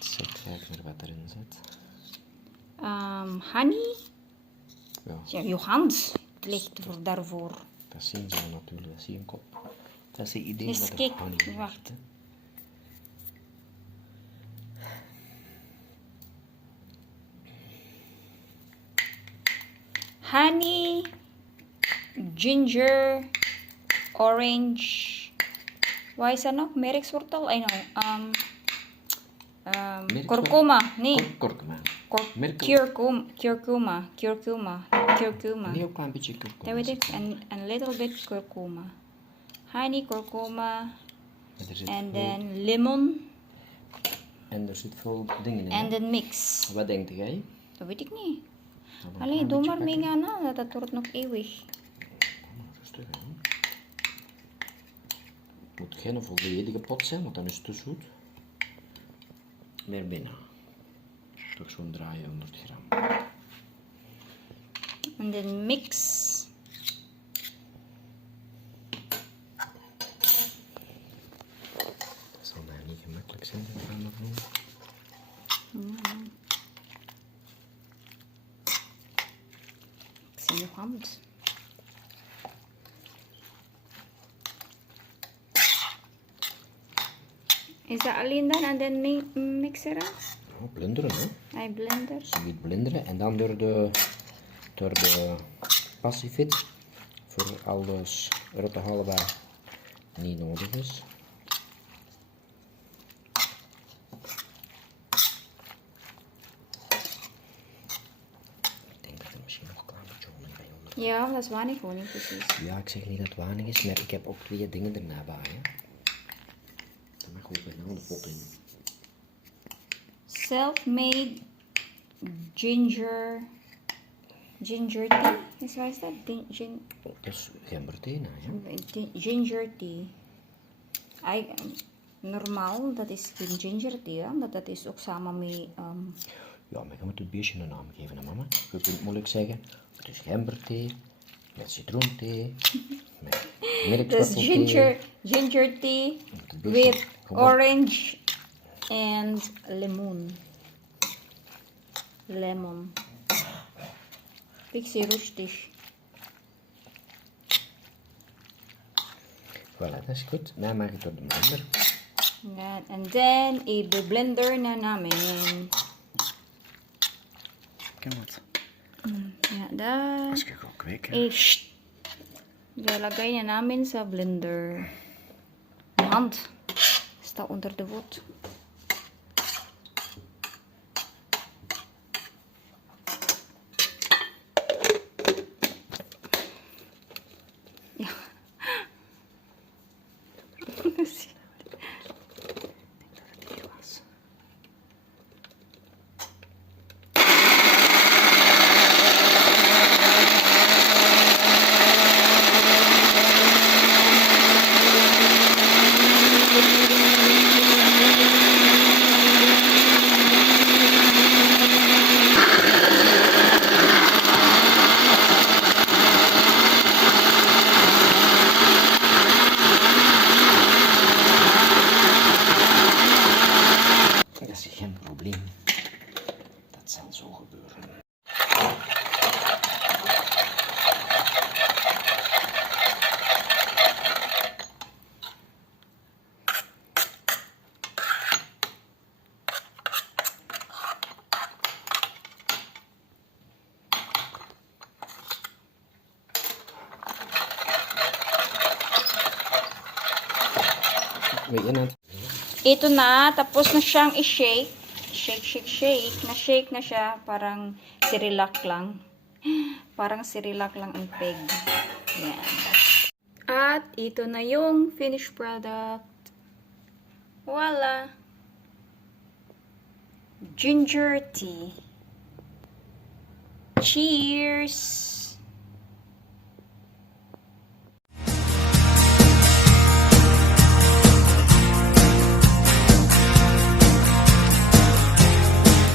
Zeg maar wat erin zit. Honey. Ja. Ja, je hand ligt voor daarvoor. Dat zien ze natuurlijk, dat zie je een kop. Dat is het idee Dus dat er kijk, honey in wacht. zit, hè. Honey, ginger, orange. Wat is dat nog? Merkswortel? I know. Kurkuma. Nee. Kurkuma. Curcuma. Een heel klein beetje kurkuma. Dat weet ik. En een little bit curcuma. Honey, curcuma. En dan lemon. En er zit veel dingen in. En dan mix. Wat denkt jij? Dat weet ik niet. Nou, Allee, doe maar mee gaan. Dat wordt nog eeuwig. Rustig aan. Het moet geen volledige pot zijn, want dan is het te zoet. Meer binnen. Toch zo'n draaien 100 gram. En dan mix. Dat zal mij niet gemakkelijk zijn, dat gaan we nog doen. Ik zie je hand. Is dat alleen dan en dan mixeren? Nou, blenderen, hè. Hij blender. Dus je moet blenderen en dan door de passivit voor alles eruit te halen wat niet nodig is. Ik denk dat er misschien nog een klein beetje honing bij onder. Ja, dat is weinig honing precies. Ja, ik zeg niet dat het weinig is, maar ik heb ook 2 dingen erna bij. Hè. Dat mag ook bijna de pot in. Self-made ginger tea. Wat is dat? Dat is gemberthee, hè. Ginger tea. Normaal, dat is geen ginger tea, dat is ook samen met... Ja, maar je moet een beetje een naam geven, hè, mama. Je kunt moeilijk zeggen, het is gemberthee, met citroenthee, met Dus merkswortelthee. ginger tea with orange and lemon. Pixie rustig. Voilà, dat is goed. Nu mag het door de blender. Ja, en dan in de blender na namin. Kijk wat. Ja, dat Als je gaat kweken. is. Lalagay na namin sa blender. Mijn hand staat onder de voet. Ja. Dat is geen probleem. Dat zal zo gebeuren. Weet je net? Ito na, tapos na siyang i-shake. Shake. Na-shake na siya. Parang sirilak lang. Parang sirilak lang ang peg. Yan. At ito na yung finished product. Voila! Ginger tea. Cheers!